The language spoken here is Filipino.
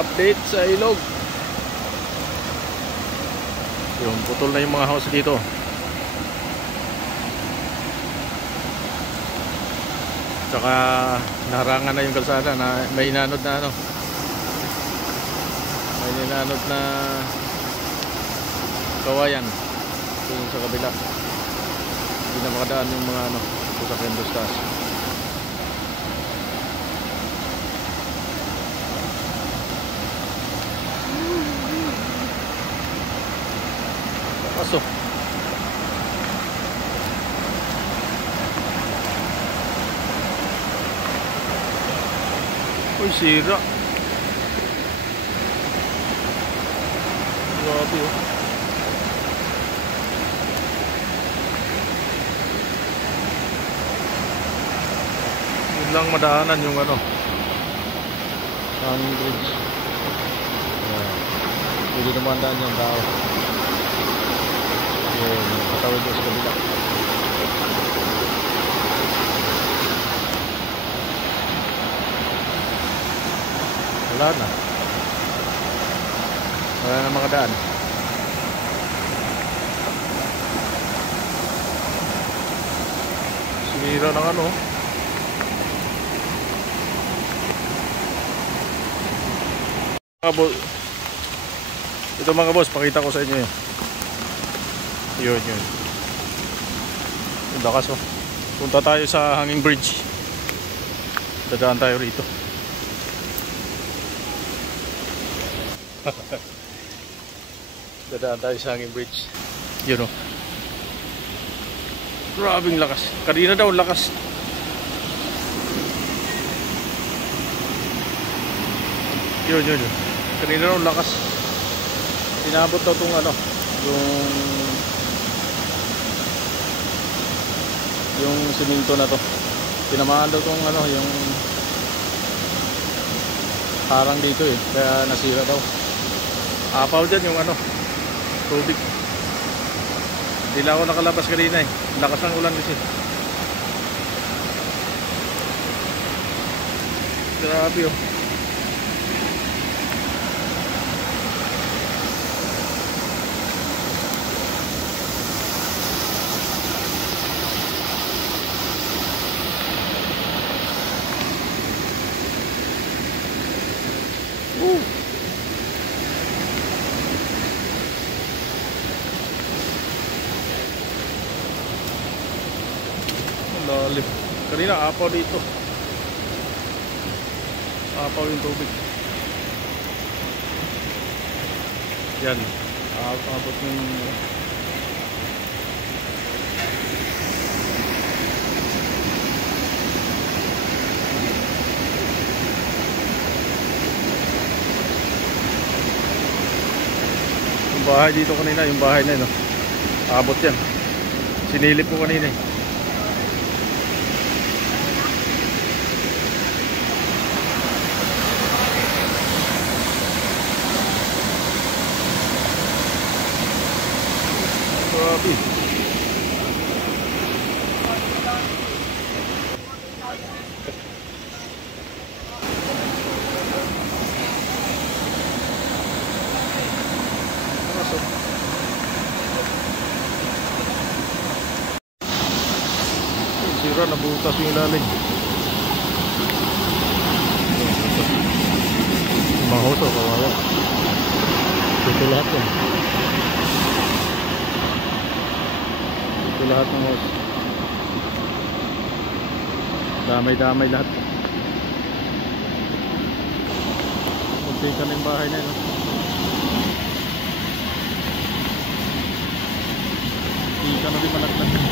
update sa ilog. Yung putol na yung mga house dito. Tsaka naharangan na yung kalsada na may inanod na ano. May inanod na kawayan doon sa kabila. Hindi na makadaan yung mga ano, sasakyan dostas. Pasok. Uy, sira. Grabe oh. Yun lang madaanan yung ano, hanging bridge. Pwede naman daan yung tao. Yun, patawid doon sa kabila. Wala na. Wala na makadaan. Sinira ng ano. Ito mga boss, pakita ko sa inyo yun. Yun. Yung lakas oh. Punta tayo sa hanging bridge. Dadaan tayo rito. Dadaan tayo sa hanging bridge. Yun oh. Grabing lakas. Kanina daw lakas. Yun. Kanina daw lakas. Inabot daw itong ano, yung siminto na to. Tinamaan daw itong ano, yung parang dito eh, kaya nasira daw. Apaw dyan yung ano, tubig. Hindi lang ako nakalabas kanina eh, lakas ng ulan kasi. Grabe oh. Lalim. Kanina apaw dito. Apaw yung tubig. Yan. Abot yung bahay dito kanina, yung bahay na yun, no? Abot yan. Sinilip ko kanina eh. Grabe. Sira, nabutas yung ilalim. Mahoto, kawawa. Ito lahat yan. Ito lahat ng house. Damay-damay lahat. Magpika na yung bahay na yun. Pika na rin malaglag.